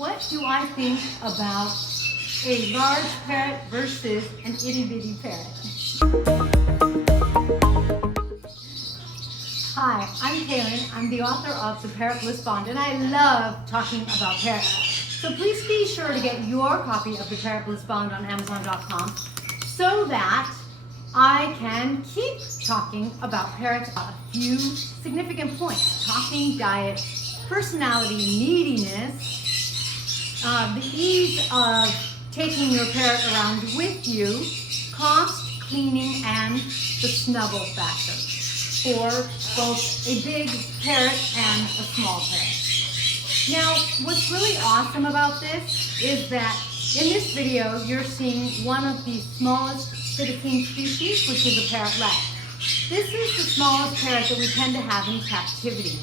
What do I think about a large parrot versus an itty-bitty parrot? Hi, I'm Kaylin. I'm the author of the Parrot Bliss Bond, and I love talking about parrots. So please be sure to get your copy of the Parrot Bliss Bond on Amazon.com so that I can keep talking about parrots. A few significant points: talking, diet, personality, neediness, the ease of taking your parrot around with you, cost, cleaning, and the snuggle factor for both a big parrot and a small parrot. Now, what's really awesome about this is that in this video, you're seeing one of the smallest citizen species, which is a parrotlet. This is the smallest parrot that we tend to have in captivity.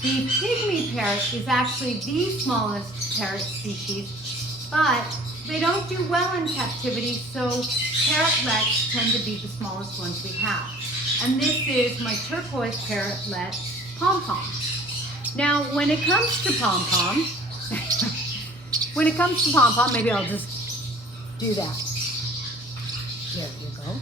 The pygmy parrot is actually the smallest parrot species, but they don't do well in captivity, so parrotlets tend to be the smallest ones we have. And this is my turquoise parrotlet, Pom-Pom. Now, when it comes to Pom-Pom, maybe I'll just do that. There you go.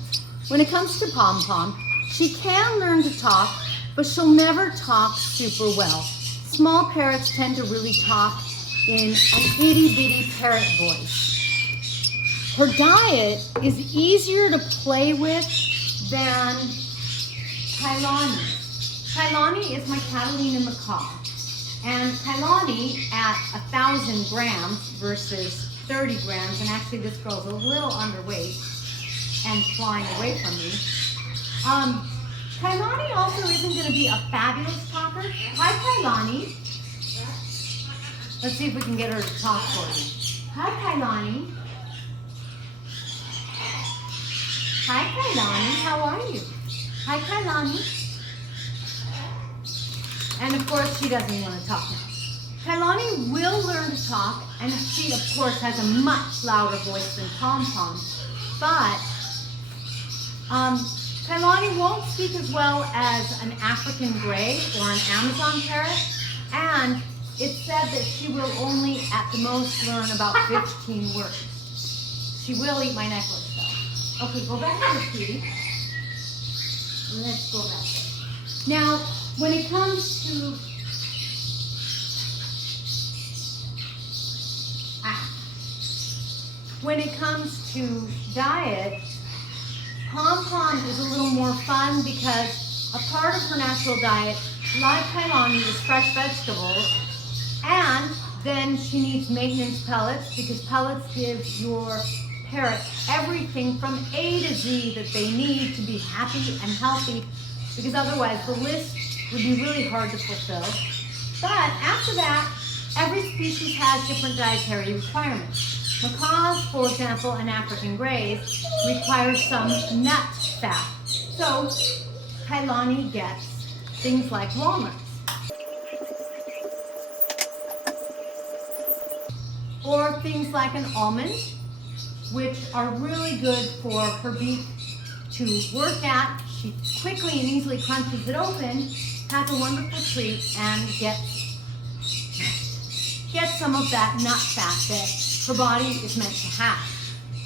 When it comes to Pom-Pom, she can learn to talk, but she'll never talk super well. Small parrots tend to really talk in an itty-bitty parrot voice. Her diet is easier to play with than Kailani. Kailani is my Catalina Macaw. And Kailani at 1,000 grams versus 30 grams, and actually this girl's a little underweight and flying away from me. Kailani also isn't going to be a fabulous talker. Hi, Kailani. Let's see if we can get her to talk for you. Hi, Kailani. Hi, Kailani. How are you? Hi, Kailani. And of course, she doesn't want to talk now. Kailani will learn to talk, and she, of course, has a much louder voice than Pom-Pom. But Kailani won't speak as well as an African gray or an Amazon parrot, and it's said that she will only, at the most, learn about 15 words. She will eat my necklace, though. Okay, go back there, sweetie. Let's go back there. Now, when it comes to diet, Pom-Pom is a little more fun because a part of her natural diet, like Kailani, is fresh vegetables, and then she needs maintenance pellets because pellets give your parrot everything from A to Z that they need to be happy and healthy, because otherwise the list would be really hard to fulfill. But after that, every species has different dietary requirements. Macaws, for example, and African grays require some nut fat. So Kailani gets things like walnuts. Or things like an almond, which are really good for her beak to work at. She quickly and easily crunches it open, has a wonderful treat, and gets some of that nut fat that her body is meant to have.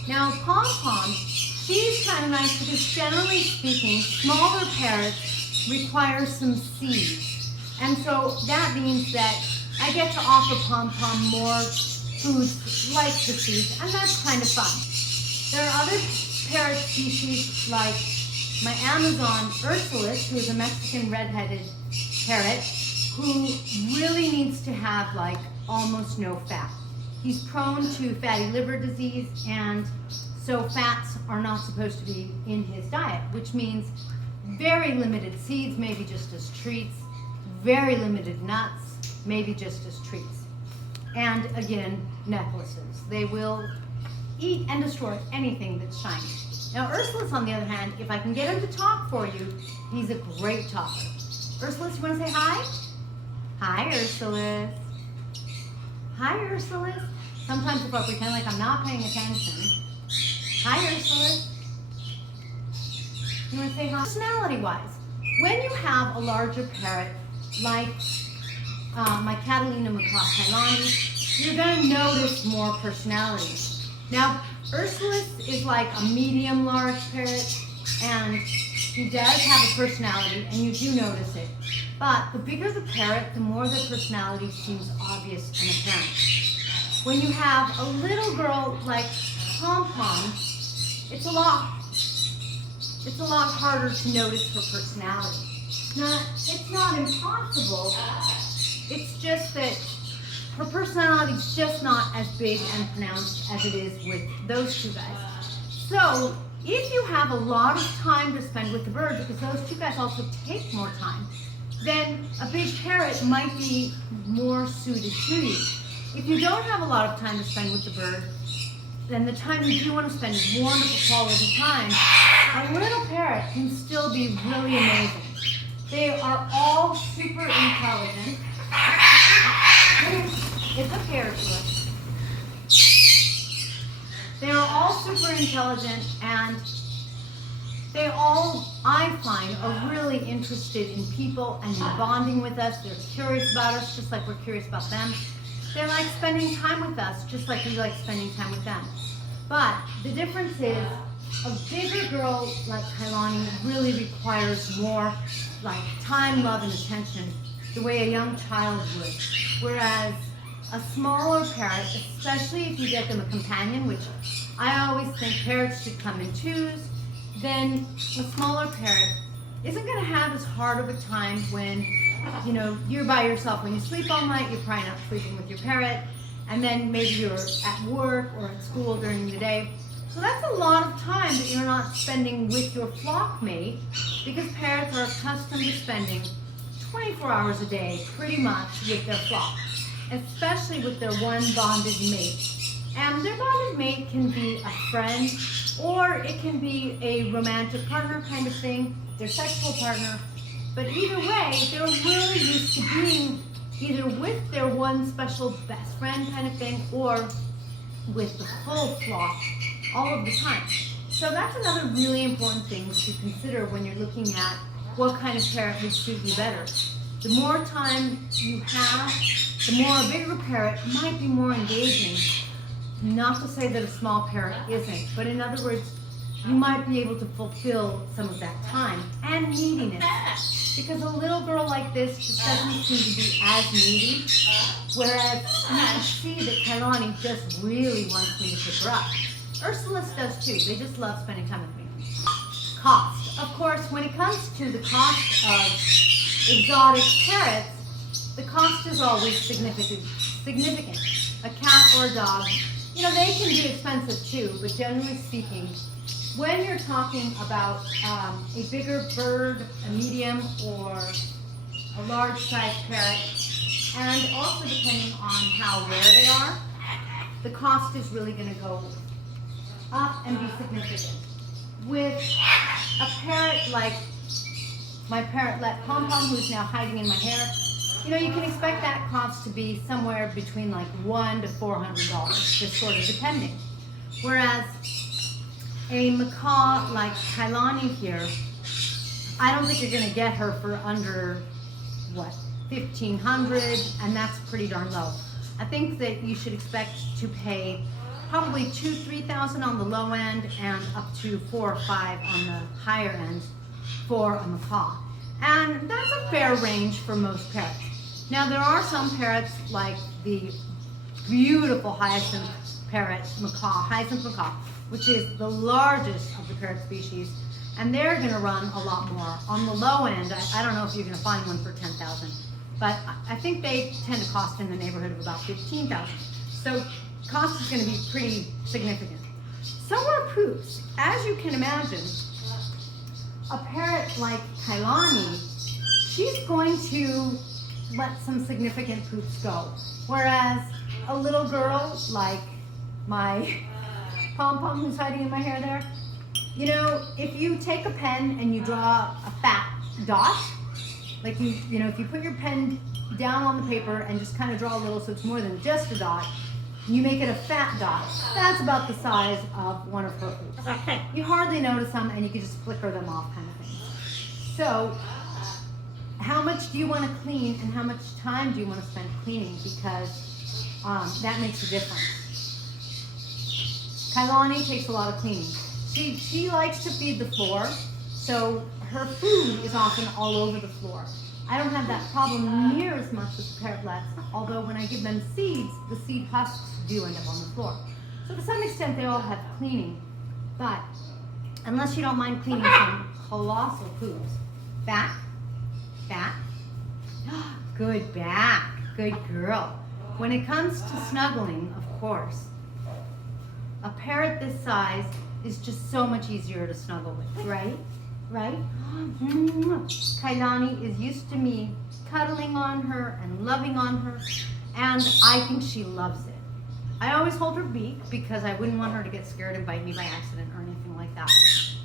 Now, Pom-Pom, she's kind of nice because generally speaking, smaller parrots require some seeds. And so that means that I get to offer Pom-Pom more foods like the seeds, and that's kind of fun. There are other parrot species like my Amazon Ursulus, who is a Mexican red-headed parrot, who really needs to have like almost no fat. He's prone to fatty liver disease, and so fats are not supposed to be in his diet, which means very limited seeds, maybe just as treats, very limited nuts, maybe just as treats. And again, necklaces. They will eat and destroy anything that's shiny. Now, Ursulus, on the other hand, if I can get him to talk for you, he's a great talker. Ursulus, you want to say hi? Hi, Ursulus. Hi, Ursulus. Sometimes if I pretend like I'm not paying attention. Hi, Ursulus. You want to say hi? Personality-wise, when you have a larger parrot like my Catalina Macaw Kailani, you're going to notice more personality. Now, Ursulus is like a medium-large parrot, and he does have a personality, and you do notice it. But the bigger the parrot, the more the personality seems obvious and apparent. When you have a little girl like Pom Pom, it's a lot harder to notice her personality. It's not impossible. It's just that her personality is just not as big and pronounced as it is with those two guys. So if you have a lot of time to spend with the bird, because those two guys also take more time, then a big parrot might be more suited to you. If you don't have a lot of time to spend with the bird, then the time you do want to spend is wonderful quality time. A little parrot can still be really amazing. They are all super intelligent. It's a parrot to us. They are all super intelligent, and they all, I find, are really interested in people and in bonding with us. They're curious about us, just like we're curious about them. They like spending time with us, just like we like spending time with them. But the difference is, a bigger girl like Kailani really requires more like time, love, and attention, the way a young child would. Whereas a smaller parrot, especially if you get them a companion, which I always think parrots should come in twos, then a smaller parrot isn't going to have as hard of a time when, you know, you're by yourself. When you sleep all night, you're probably not sleeping with your parrot, and then maybe you're at work or at school during the day. So that's a lot of time that you're not spending with your flock mate, because parrots are accustomed to spending 24 hours a day pretty much with their flock, especially with their one bonded mate. And their bonded mate can be a friend, or it can be a romantic partner kind of thing, their sexual partner. But either way, they're really used to being either with their one special best friend kind of thing, or with the full flock all of the time. So that's another really important thing to consider when you're looking at what kind of parrot would suit you better. The more time you have, the more a bigger parrot might be more engaging. Not to say that a small parrot isn't, but in other words, you might be able to fulfill some of that time and neediness. Because a little girl like this just doesn't seem to be as needy, whereas you can see that Kailani just really wants me to pick her up. Ursulus does too. They just love spending time with me. Cost. Of course, when it comes to the cost of exotic parrots, the cost is always significant. A cat or a dog, you know, they can be expensive too, but generally speaking, when you're talking about a bigger bird, a medium, or a large-sized parrot, and also depending on how rare they are, the cost is really going to go up and be significant. With a parrot like my Parrotlet Pom Pom, who's now hiding in my hair, you know, you can expect that cost to be somewhere between like $100 to $400, just sort of depending. Whereas a macaw like Kailani here, I don't think you're going to get her for under, what, $1,500, and that's pretty darn low. I think that you should expect to pay probably $2,000 to $3,000 on the low end and up to $4,000 or $5,000 on the higher end for a macaw. And that's a fair range for most parrots. Now there are some parrots like the beautiful hyacinth parrot macaw, hyacinth macaw, which is the largest of the parrot species, and they're going to run a lot more. On the low end, I don't know if you're going to find one for $10,000, but I think they tend to cost in the neighborhood of about $15,000. So cost is going to be pretty significant. So are poops. As you can imagine, a parrot like Kailani, she's going to let some significant poops go. Whereas a little girl like my Pom Pom, who's hiding in my hair there, you know, if you take a pen and you draw a fat dot, like you know, if you put your pen down on the paper and just kind of draw a little so it's more than just a dot, you make it a fat dot, that's about the size of one of her poops. You hardly notice them, and you can just flicker them off kind of thing. So how much do you want to clean, and how much time do you want to spend cleaning? Because that makes a difference. Kailani takes a lot of cleaning. She likes to feed the floor, so her food is often all over the floor. I don't have that problem near as much with the parrotlets, although when I give them seeds, the seed husks do end up on the floor. So to some extent, they all have cleaning, but unless you don't mind cleaning some colossal poops. Back, back, good back, good girl. When it comes to snuggling, of course, a parrot this size is just so much easier to snuggle with, right? Right? Kailani is used to me cuddling on her and loving on her, and I think she loves it. I always hold her beak because I wouldn't want her to get scared and bite me by accident or anything like that.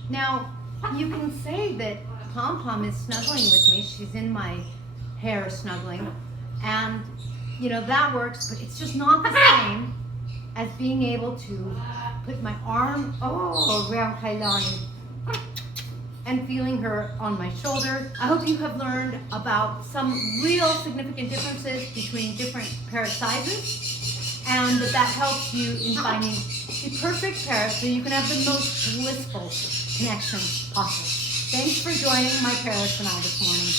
Now, you can say that Pom Pom is snuggling with me. She's in my hair snuggling, and you know, that works, but it's just not the same as being able to put my arm around Kailani and feeling her on my shoulder. I hope you have learned about some real significant differences between different parrot sizes, and that helps you in finding the perfect parrot so you can have the most blissful connection possible. Thanks for joining my parrots and I this morning.